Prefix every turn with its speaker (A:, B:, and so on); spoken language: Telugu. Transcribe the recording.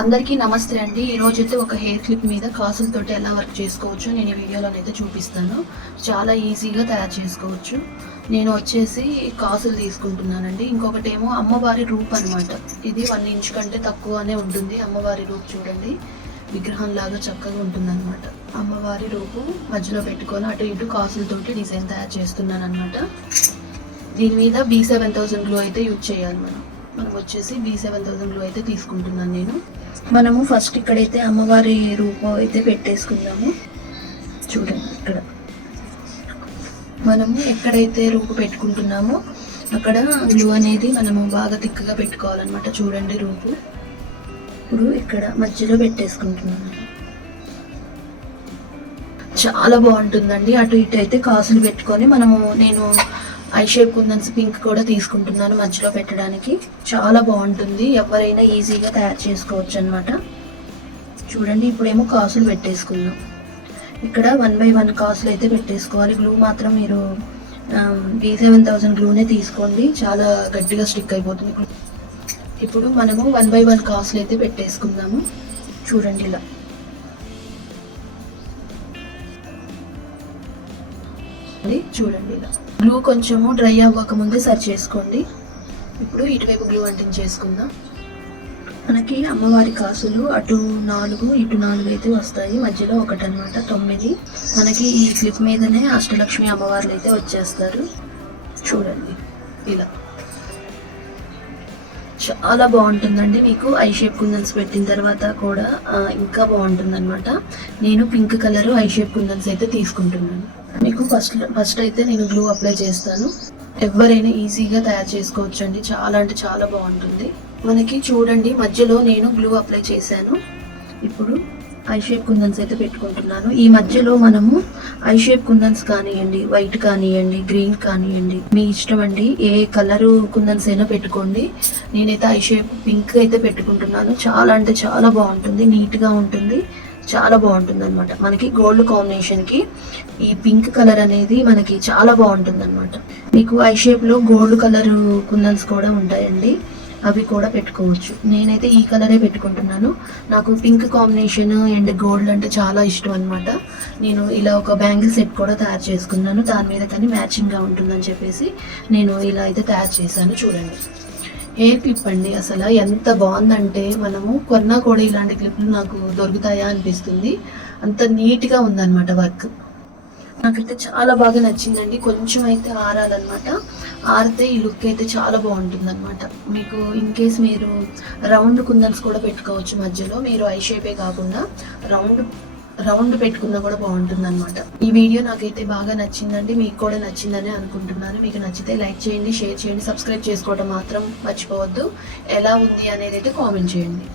A: అందరికీ నమస్తే అండి ఈరోజు అయితే ఒక హెయిర్ క్లిప్ మీద తోటి ఎలా వర్క్ చేసుకోవచ్చు నేను ఈ వీడియోలోనైతే చూపిస్తాను చాలా ఈజీగా తయారు చేసుకోవచ్చు నేను వచ్చేసి కాసులు తీసుకుంటున్నానండి ఇంకొకటి ఏమో అమ్మవారి రూప్ అనమాట ఇది వన్ ఇంచ్ కంటే తక్కువనే ఉంటుంది అమ్మవారి రూప్ చూడండి విగ్రహం లాగా చక్కగా ఉంటుందన్నమాట అమ్మవారి రూపు మధ్యలో పెట్టుకొని అటు ఇటు కాసులతోటి డిజైన్ తయారు చేస్తున్నాను అనమాట దీని మీద బీ సెవెన్ థౌసండ్లో అయితే యూజ్ చేయాలి మనం మనం వచ్చేసి బి సెవెన్ థౌసండ్లో అయితే తీసుకుంటున్నాను నేను మనము ఫస్ట్ ఇక్కడైతే అమ్మవారి రూపం అయితే పెట్టేసుకుందాము చూడండి ఇక్కడ మనము ఎక్కడైతే రూపు పెట్టుకుంటున్నామో అక్కడ గ్లూ అనేది మనము బాగా తిక్కగా పెట్టుకోవాలన్నమాట చూడండి రూపు ఇప్పుడు ఇక్కడ మధ్యలో పెట్టేసుకుంటున్నాను చాలా బాగుంటుందండి అటు ఇటు అయితే కాసులు పెట్టుకొని మనము నేను ఐ షేప్ కుందన్స్ పింక్ కూడా తీసుకుంటున్నాను మధ్యలో పెట్టడానికి చాలా బాగుంటుంది ఎవరైనా ఈజీగా తయారు చేసుకోవచ్చు అనమాట చూడండి ఇప్పుడేమో కాసులు పెట్టేసుకుందాం ఇక్కడ వన్ బై వన్ కాసులు అయితే పెట్టేసుకోవాలి గ్లూ మాత్రం మీరు బీ సెవెన్ థౌజండ్ గ్లూనే తీసుకోండి చాలా గట్టిగా స్టిక్ అయిపోతుంది ఇప్పుడు మనము వన్ బై వన్ కాసులు అయితే పెట్టేసుకుందాము చూడండి ఇలా చూడండి బ్లూ గ్లూ కొంచెము డ్రై అవ్వక ముందే సరి చేసుకోండి ఇప్పుడు ఇటువైపు గ్లూ చేసుకుందాం మనకి అమ్మవారి కాసులు అటు నాలుగు ఇటు నాలుగు అయితే వస్తాయి మధ్యలో ఒకటి అనమాట తొమ్మిది మనకి ఈ క్లిప్ మీదనే అష్టలక్ష్మి అమ్మవార్లు అయితే వచ్చేస్తారు చూడండి ఇలా చాలా బాగుంటుందండి మీకు ఐ షేప్ కుందన్స్ పెట్టిన తర్వాత కూడా ఇంకా అనమాట నేను pink colour eye shape kundans అయితే తీసుకుంటున్నాను మీకు ఫస్ట్ ఫస్ట్ అయితే నేను గ్లూ అప్లై చేస్తాను ఎవరైనా ఈజీగా తయారు చేసుకోవచ్చు అండి చాలా అంటే చాలా బాగుంటుంది మనకి చూడండి మధ్యలో నేను గ్లూ అప్లై చేశాను ఇప్పుడు ఐ షేప్ కుందన్స్ అయితే పెట్టుకుంటున్నాను ఈ మధ్యలో మనము ఐ షేప్ కుందన్స్ కానివ్వండి వైట్ కానివ్వండి గ్రీన్ కానివ్వండి మీ ఇష్టం అండి ఏ కలరు కుందన్స్ అయినా పెట్టుకోండి నేనైతే ఐ షేప్ పింక్ అయితే పెట్టుకుంటున్నాను చాలా అంటే చాలా బాగుంటుంది నీట్గా ఉంటుంది చాలా బాగుంటుంది అనమాట మనకి గోల్డ్ కాంబినేషన్కి ఈ పింక్ కలర్ అనేది మనకి చాలా బాగుంటుంది అనమాట మీకు ఐ షేప్లో గోల్డ్ కలర్ కుందన్స్ కూడా ఉంటాయండి అవి కూడా పెట్టుకోవచ్చు నేనైతే ఈ కలరే పెట్టుకుంటున్నాను నాకు పింక్ కాంబినేషన్ అండ్ గోల్డ్ అంటే చాలా ఇష్టం అనమాట నేను ఇలా ఒక బ్యాంగిల్ సెట్ కూడా తయారు చేసుకున్నాను దాని మీద కానీ మ్యాచింగ్గా ఉంటుందని చెప్పేసి నేను ఇలా అయితే తయారు చేశాను చూడండి హెయిర్ క్లిప్ అండి అసలు ఎంత బాగుందంటే మనము కొన్నా కూడా ఇలాంటి క్లిప్లు నాకు దొరుకుతాయా అనిపిస్తుంది అంత నీట్గా ఉందన్నమాట వర్క్ నాకైతే చాలా బాగా నచ్చిందండి కొంచెం అయితే ఆరాలన్నమాట ఆరితే ఈ లుక్ అయితే చాలా బాగుంటుంది అనమాట మీకు ఇన్ కేస్ మీరు రౌండ్ కుందన్స్ కూడా పెట్టుకోవచ్చు మధ్యలో మీరు ఐ షేపే కాకుండా రౌండ్ రౌండ్ పెట్టుకున్నా కూడా బాగుంటుంది అనమాట ఈ వీడియో నాకైతే బాగా నచ్చిందండి మీకు కూడా నచ్చిందని అనుకుంటున్నాను మీకు నచ్చితే లైక్ చేయండి షేర్ చేయండి సబ్స్క్రైబ్ చేసుకోవడం మాత్రం మర్చిపోవద్దు ఎలా ఉంది అనేది అయితే కామెంట్ చేయండి